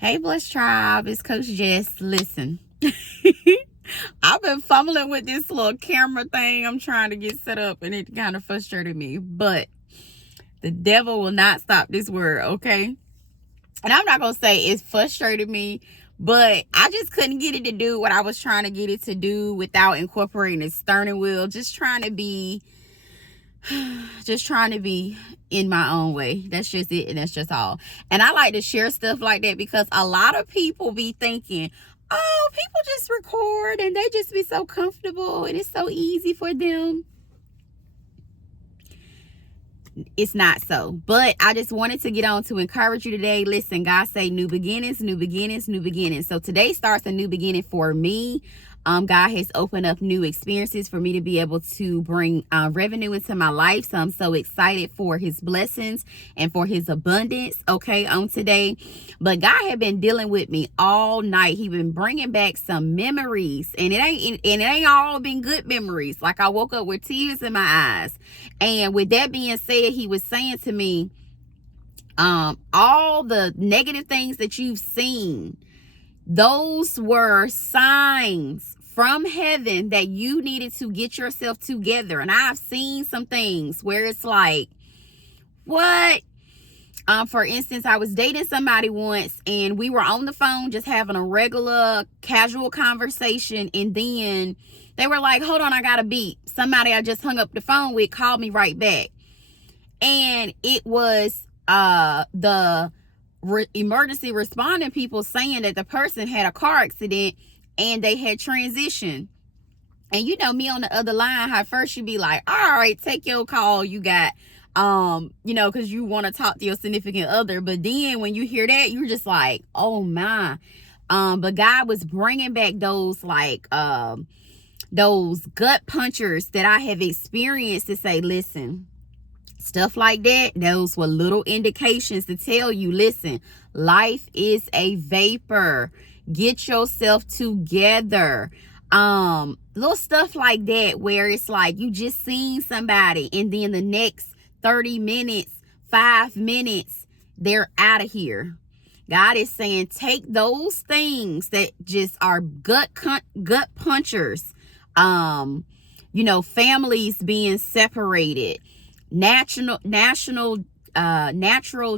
Hey, Blessed Tribe, it's Coach Jess. Listen, I've been fumbling with this little camera thing I'm trying to get set up, and it kind of frustrated me. But the devil will not stop this word, okay? And I'm not going to say it's frustrated me, but I just couldn't get it to do what I was trying to get it to do without incorporating the steering wheel. Just trying to be in my own way. That's just it, and that's just all. And I like to share stuff like that because a lot of people be thinking, oh, people just record and they just be so comfortable and it's so easy for them. It's not so. But I just wanted to get on to encourage you today. Listen, God say new beginnings, new beginnings, new beginnings. So today starts a new beginning for me. God has opened up new experiences for me to be able to bring revenue into my life. So I'm so excited for his blessings and for his abundance, okay, on today. But God had been dealing with me all night. He been bringing back some memories, and it ain't all been good memories. Like, I woke up with tears in my eyes. And with that being said, he was saying to me, all the negative things that you've seen, those were signs from heaven that you needed to get yourself together. And I've seen some things where it's like, what? For instance, I was dating somebody once and we were on the phone just having a regular casual conversation, and then they were like, hold on, I got a beep. Somebody I just hung up the phone with called me right back. And it was the emergency responding people saying that the person had a car accident and they had transitioned. And you know me on the other line, how first you be like, all right, take your call you got, because you want to talk to your significant other. But then when you hear that, you're just like, oh my. But God was bringing back those those gut punchers that I have experienced to say, listen, stuff like that, those were little indications to tell you, listen, life is a vapor. Get yourself together. Little stuff like that where it's like you just seen somebody and then the next 30 minutes, 5 minutes, they're out of here. God is saying, take those things that just are gut punchers. Families being separated, natural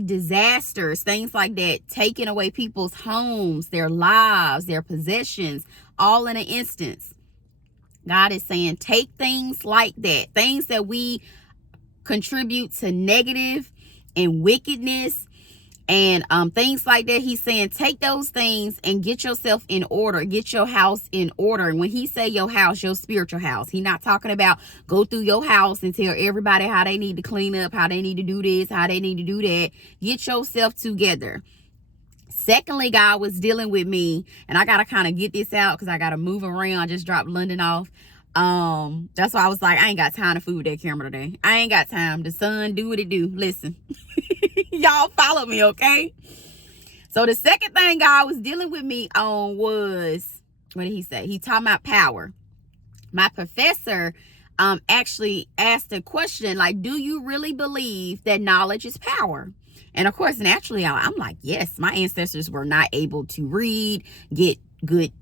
disasters, things like that, taking away people's homes, their lives, their possessions, all in an instance. God is saying, take things like that, things that we contribute to negative and wickedness and things like that. He's saying, take those things and get yourself in order. Get your house in order. And when he say your house, your spiritual house, he's not talking about go through your house and tell everybody how they need to clean up, how they need to do this, how they need to do that. Get yourself together. Secondly, God was dealing with me, and I got to kind of get this out because I got to move around. I just dropped London off. That's why I was like, I ain't got time to fool with that camera today. I ain't got time. The sun do what it do. Listen. Y'all follow me, okay? So the second thing God was dealing with me on was, what did he say? He talking about power. My professor actually asked a question like, do you really believe that knowledge is power? And of course, naturally, I'm like, yes. My ancestors were not able to read, get good,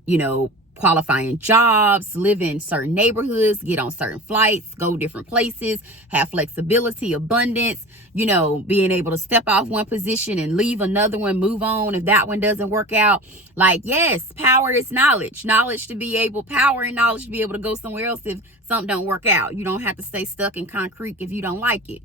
qualifying jobs, live in certain neighborhoods, get on certain flights, go different places, have flexibility, abundance, being able to step off one position and leave another one, move on if that one doesn't work out. Like, yes, power is knowledge. Power and knowledge to be able to go somewhere else if something don't work out. You don't have to stay stuck in concrete if you don't like it.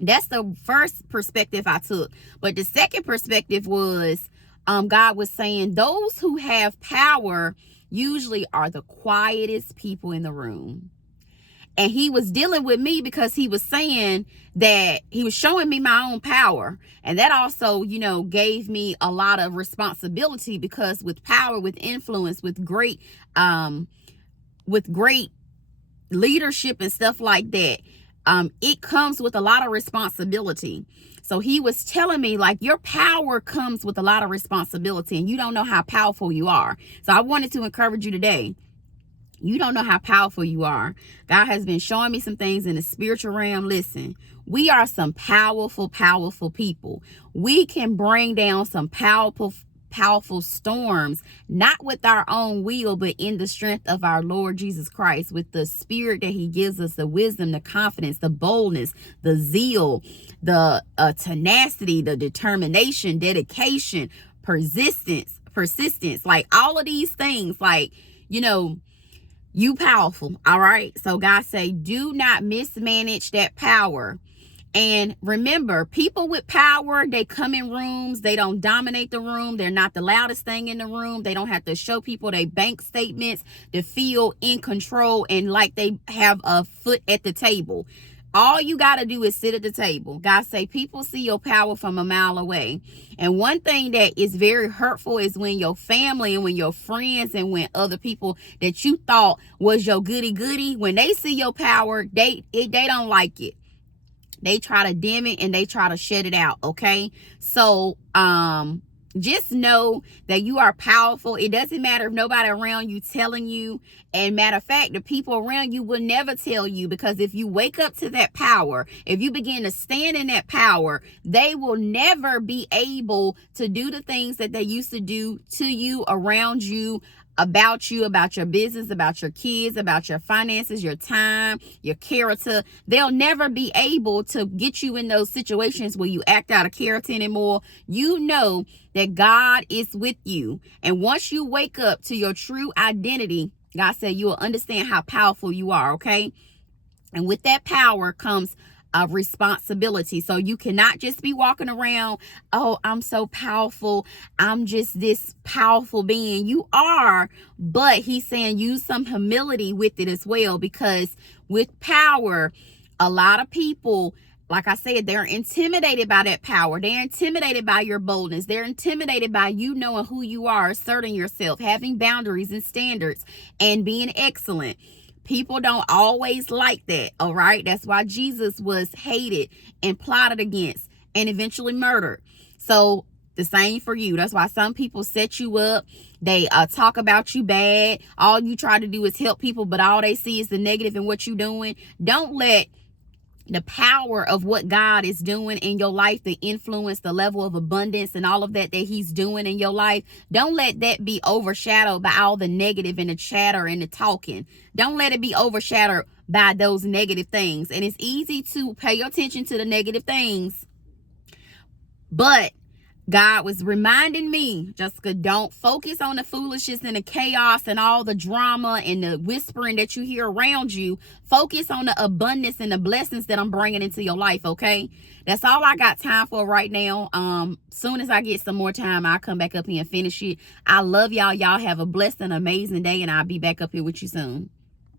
That's the first perspective I took. But the second perspective was, God was saying those who have power usually are the quietest people in the room. And he was dealing with me because he was saying that he was showing me my own power. And that also, gave me a lot of responsibility because with power, with influence, with great leadership and stuff like that, it comes with a lot of responsibility. So he was telling me, like, your power comes with a lot of responsibility and you don't know how powerful you are. So I wanted to encourage you today. You don't know how powerful you are. God has been showing me some things in the spiritual realm. Listen, we are some powerful, powerful people. We can bring down some powerful storms, not with our own will, but in the strength of our Lord Jesus Christ, with the spirit that he gives us, the wisdom, the confidence, the boldness, the zeal, the tenacity, the determination, dedication, persistence, like all of these things, like, you know, you powerful. All right. So God say, do not mismanage that power. And remember, people with power, they come in rooms, they don't dominate the room, they're not the loudest thing in the room, they don't have to show people their bank statements to feel in control and like they have a foot at the table. All you got to do is sit at the table. God say people see your power from a mile away. And one thing that is very hurtful is when your family and when your friends and when other people that you thought was your goody, when they see your power, they don't like it. They try to dim it and they try to shut it out. Okay. So, just know that you are powerful. It doesn't matter if nobody around you telling you. And matter of fact, the people around you will never tell you, because if you wake up to that power, if you begin to stand in that power, they will never be able to do the things that they used to do to you, around you, about you, about your business, about your kids, about your finances, your time, your character. They'll never be able to get you in those situations where you act out of character anymore. You know that God is with you. And once you wake up to your true identity, God said you will understand how powerful you are, okay? And with that power comes a responsibility. So you cannot just be walking around, oh, I'm so powerful, I'm just this powerful being. You are, but he's saying use some humility with it as well, because with power, a lot of people, like I said, they're intimidated by that power. They're intimidated by your boldness. They're intimidated by you knowing who you are, asserting yourself, having boundaries and standards, and being excellent. People don't always like that, all right? That's why Jesus was hated and plotted against and eventually murdered. So the same for you. That's why some people set you up. They talk about you bad. All you try to do is help people, but all they see is the negative in what you're doing. Don't let the power of what God is doing in your life, the influence, the level of abundance and all of that he's doing in your life, don't let that be overshadowed by all the negative and the chatter and the talking. Don't let it be overshadowed by those negative things. And it's easy to pay attention to the negative things, but God was reminding me, Jessica, don't focus on the foolishness and the chaos and all the drama and the whispering that you hear around you. Focus on the abundance and the blessings that I'm bringing into your life, okay? That's all I got time for right now. Soon as I get some more time, I'll come back up here and finish it. I love y'all. Y'all have a blessed and amazing day, and I'll be back up here with you soon.